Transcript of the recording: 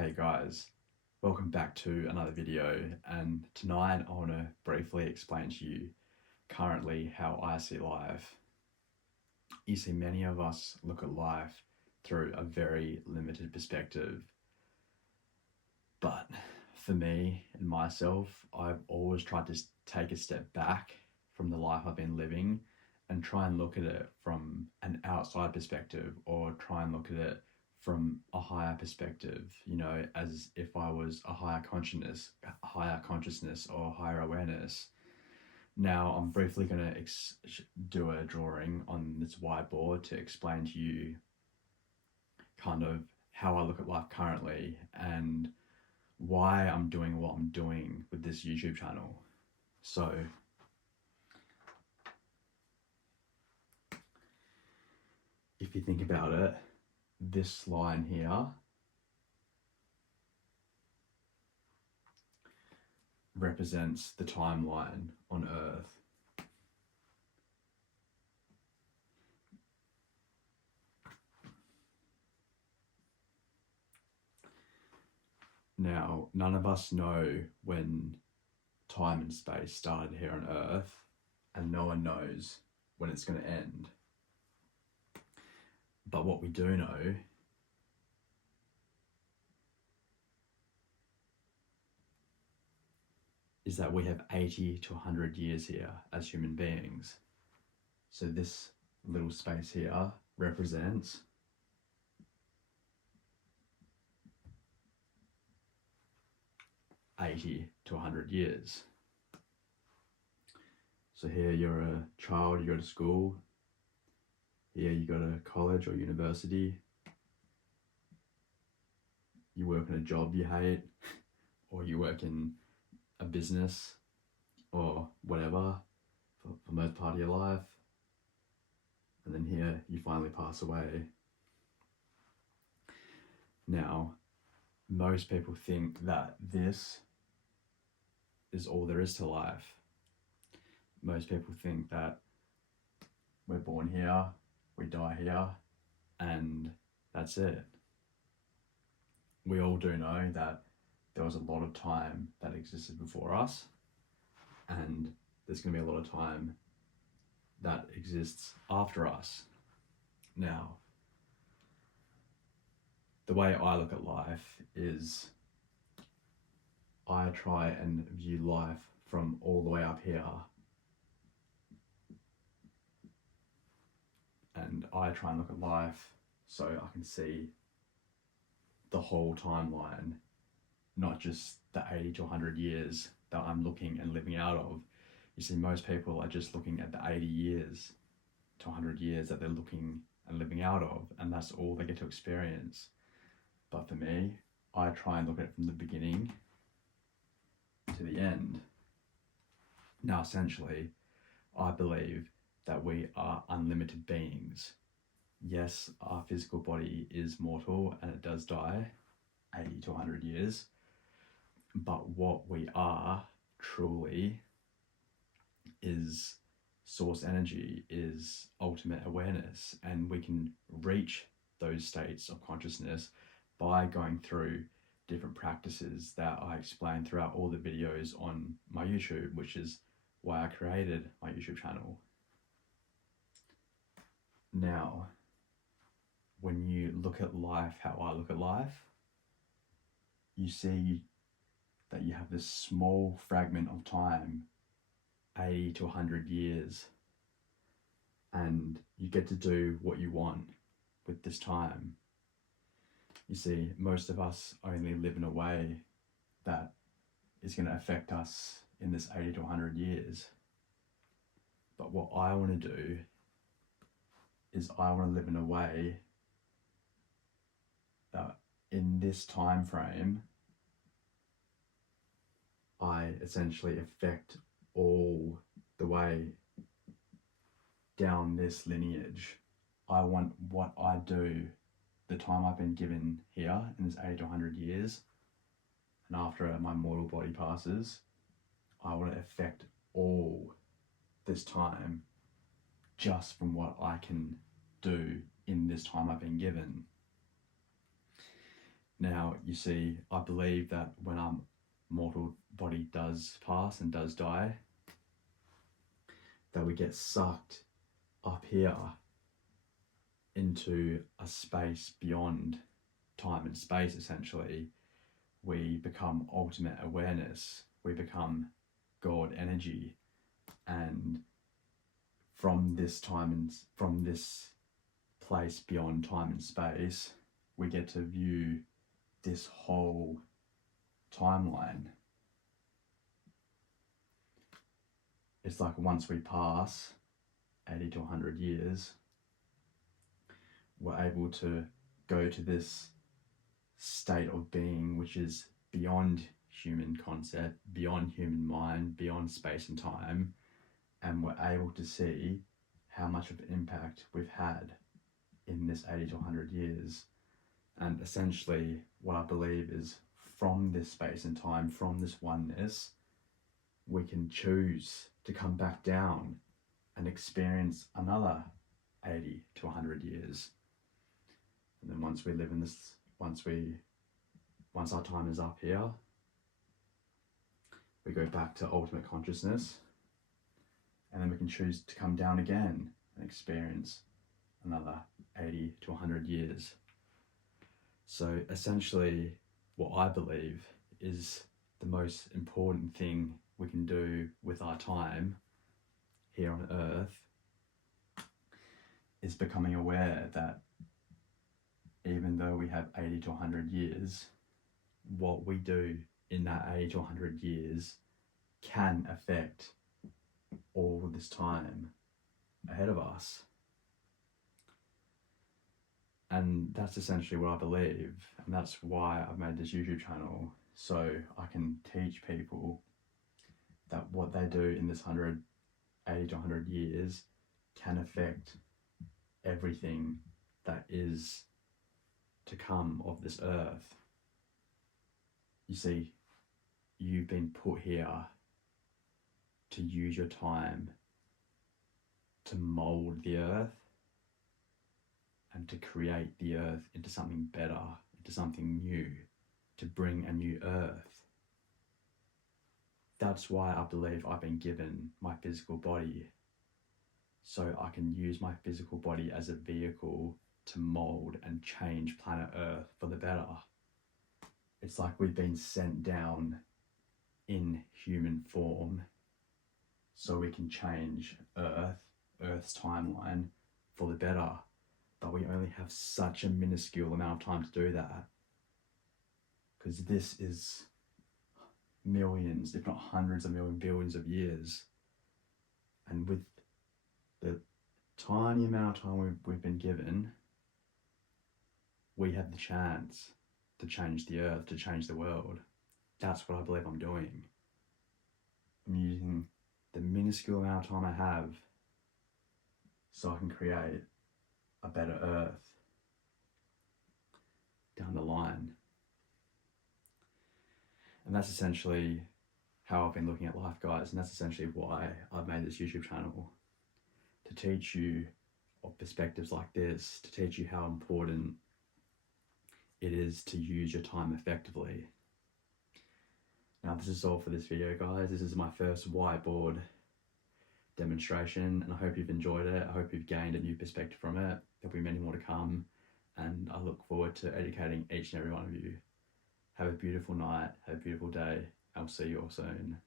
Hey guys, welcome back to another video, and tonight I want to briefly explain to you currently how I see life. You see, many of us look at life through a very limited perspective, but for me and myself, I've always tried to take a step back from the life I've been living and try and look at it from an outside perspective, or try and look at it from a higher perspective, as if I was a higher consciousness or higher awareness. Now, I'm briefly going to do a drawing on this whiteboard to explain to you kind of how I look at life currently and why I'm doing what I'm doing with this YouTube channel. So, if you think about it, this line here represents the timeline on Earth. Now, none of us know when time and space started here on Earth, and no one knows when it's going to end. But what we do know is that we have 80 to 100 years here as human beings. So this little space here represents 80 to 100 years. So here you're a child, you go to school. Here you go to college or university. You work in a job you hate, or you work in a business or whatever for most part of your life. And then here you finally pass away. Now, most people think that this is all there is to life. Most people think that we're born here, we die here, and that's it. We all do know that there was a lot of time that existed before us, and there's going to be a lot of time that exists after us. Now, the way I look at life is I try and view life from all the way up here, and I try and look at life so I can see the whole timeline, not just the 80 to 100 years that I'm looking and living out of. You see, most people are just looking at the 80 years to 100 years that they're looking and living out of, and that's all they get to experience. But for me, I try and look at it from the beginning to the end. Now, essentially, I believe that we are unlimited beings. Yes, our physical body is mortal and it does die 80 to 100 years, but what we are truly is source energy, is ultimate awareness, and we can reach those states of consciousness by going through different practices that I explain throughout all the videos on my YouTube, which is why I created my YouTube channel. Now, when you look at life how I look at life, you see that you have this small fragment of time, 80 to 100 years, and you get to do what you want with this time. You see, most of us only live in a way that is going to affect us in this 80 to 100 years. But what I want to do is I want to live in a way that in this time frame, I essentially affect all the way down this lineage. I want what I do, the time I've been given here in this 80 to 100 years, and after my mortal body passes, I want to affect all this time just from what I can do in this time I've been given. Now, you see, I believe that when our mortal body does pass and does die, that we get sucked up here into a space beyond time and space. Essentially, we become ultimate awareness, we become God energy, and from this time and from this place beyond time and space, we get to view this whole timeline. It's like once we pass 80 to 100 years, we're able to go to this state of being which is beyond human concept, beyond human mind, beyond space and time, and we're able to see how much of an impact we've had in this 80 to 100 years. And essentially what I believe is, from this space and time, from this oneness, we can choose to come back down and experience another 80 to 100 years. And then once we live in this, once our time is up here, we go back to ultimate consciousness, and then we can choose to come down again and experience another 80 to 100 years. So essentially, what I believe is the most important thing we can do with our time here on Earth is becoming aware that even though we have 80 to 100 years, what we do in that 80 to 100 years can affect all this time ahead of us. And that's essentially what I believe, and that's why I've made this YouTube channel, so I can teach people that what they do in this 80 to 100 years can affect everything that is to come of this earth. You see, you've been put here to use your time to mold the earth and to create the earth into something better, into something new, to bring a new earth. That's why I believe I've been given my physical body, so I can use my physical body as a vehicle to mold and change planet Earth for the better. It's like we've been sent down in human form so we can change Earth's timeline for the better. But we only have such a minuscule amount of time to do that, because this is millions, if not hundreds of millions, billions of years. And with the tiny amount of time we've been given, we have the chance to change the earth, to change the world. That's what I believe I'm doing. I'm using the minuscule amount of time I have so I can create a better earth down the line. And that's essentially how I've been looking at life, guys, and that's essentially why I've made this YouTube channel, to teach you of perspectives like this, to teach you how important it is to use your time effectively. Now, this is all for this video, guys. This is my first whiteboard demonstration, and I hope you've enjoyed it. I hope you've gained a new perspective from it. There'll be many more to come, and I look forward to educating each and every one of you. Have a beautiful night, have a beautiful day. I'll see you all soon.